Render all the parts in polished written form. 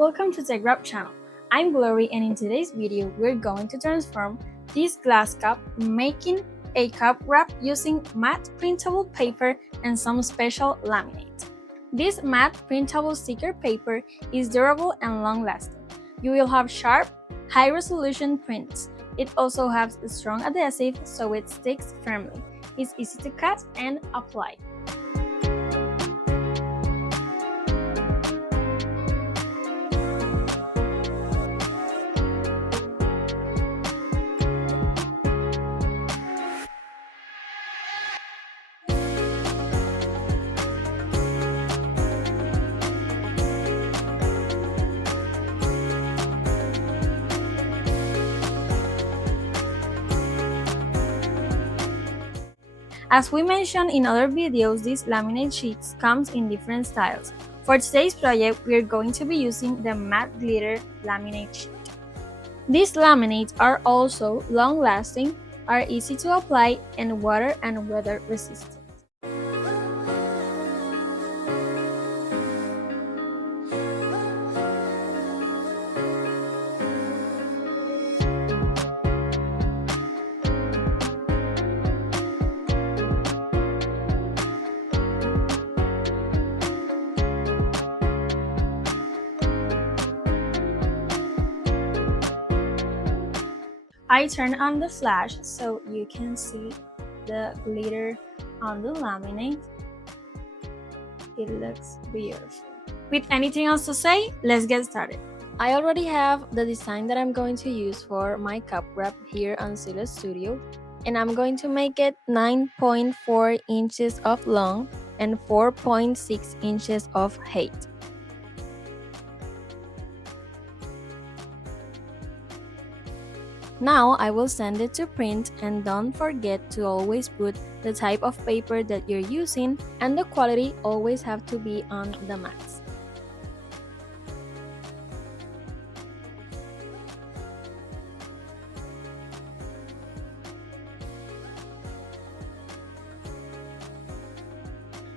Welcome to TeckWrap channel. I'm Glory, and in today's video we're going to transform this glass cup, making a cup wrap using matte printable paper and some special laminate. This matte printable sticker paper is durable and long-lasting. You will have sharp, high-resolution prints. It also has a strong adhesive so it sticks firmly. It's easy to cut and apply. As we mentioned in other videos, these laminate sheets comes in different styles. For today's project, we are going to be using the matte glitter laminate sheet. These laminates are also long-lasting, are easy to apply, and water and weather resistant. I turn on the flash so you can see the glitter on the laminate. It looks beautiful. With anything else to say, let's get started. I already have the design that I'm going to use for my cup wrap here on Sila Studio, and I'm going to make it 9.4 inches of long and 4.6 inches of height. Now I will send it to print, and don't forget to always put the type of paper that you're using, and the quality always have to be on the max.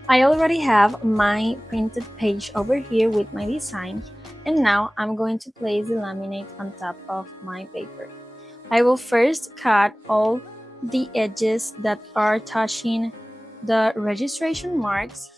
I already have my printed page over here with my design, and now I'm going to place the laminate on top of my paper. I will first cut all the edges that are touching the registration marks.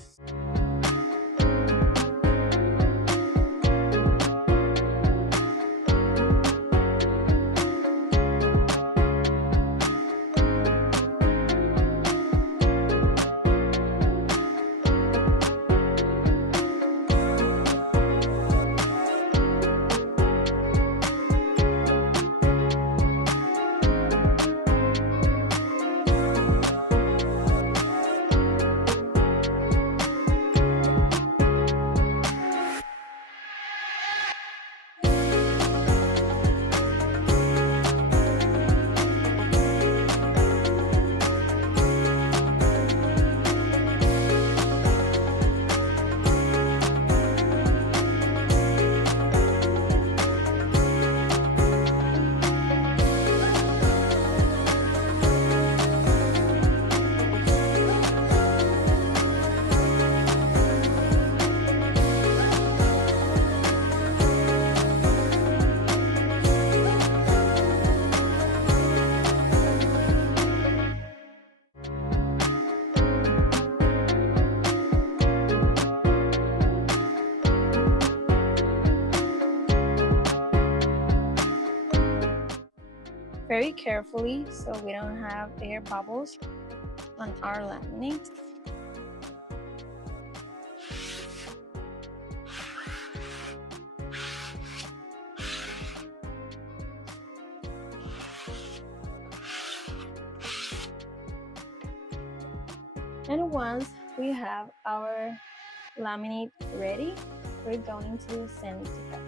Very carefully so we don't have air bubbles on our laminate. And once we have our laminate ready, we're going to send it to cut.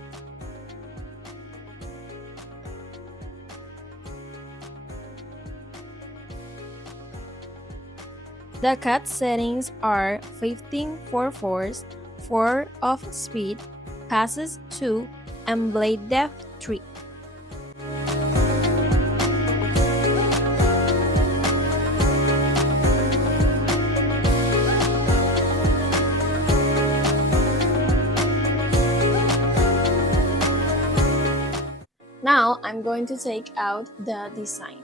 The cut settings are 15 4/4, 4 of speed, passes 2, and blade depth 3. I'm going to take out the design.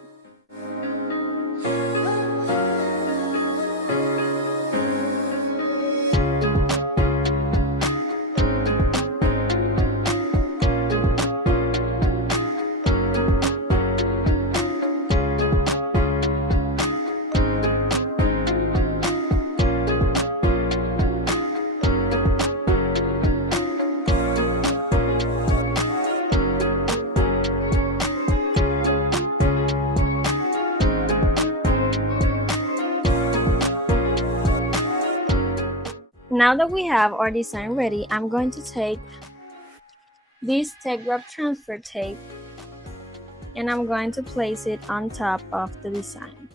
Now that we have our design ready, I'm going to take this TeckWrap transfer tape and I'm going to place it on top of the design.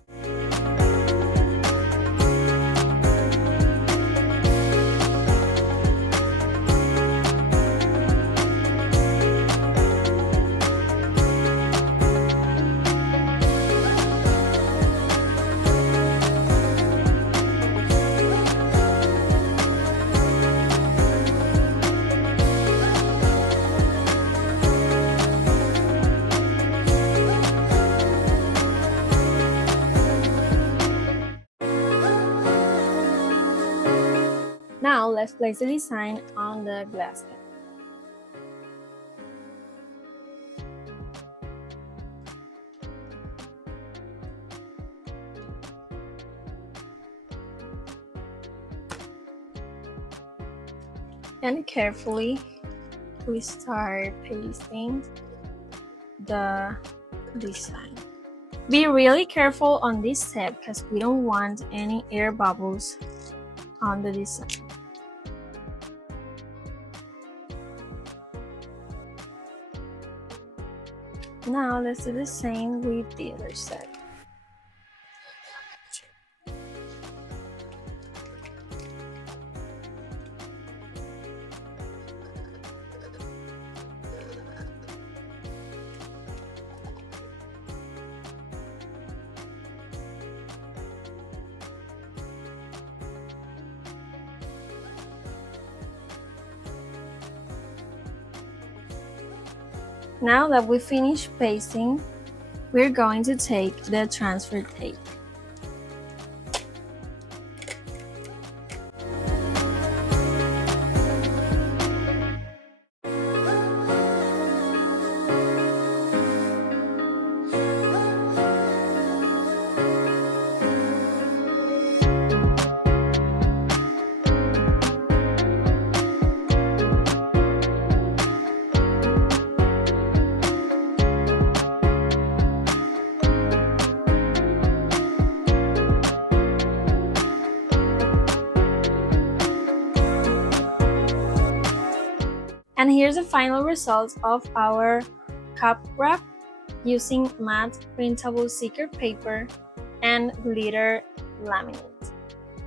Now let's place the design on the glass cap. And carefully we start pasting the design. Be really careful on this step because we don't want any air bubbles on the design. Now let's do the same with the other side. Now that we finished pasting, we're going to take the transfer tape. And here's the final result of our cup wrap using matte printable sticker paper and glitter laminate.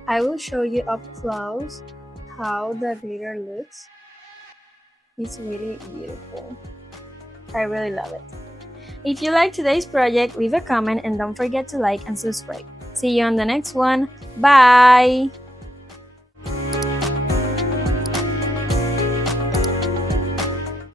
I will show you up close how the glitter looks. It's really beautiful. I really love it. If you like today's project, leave a comment and don't forget to like and subscribe. See you on the next one. Bye!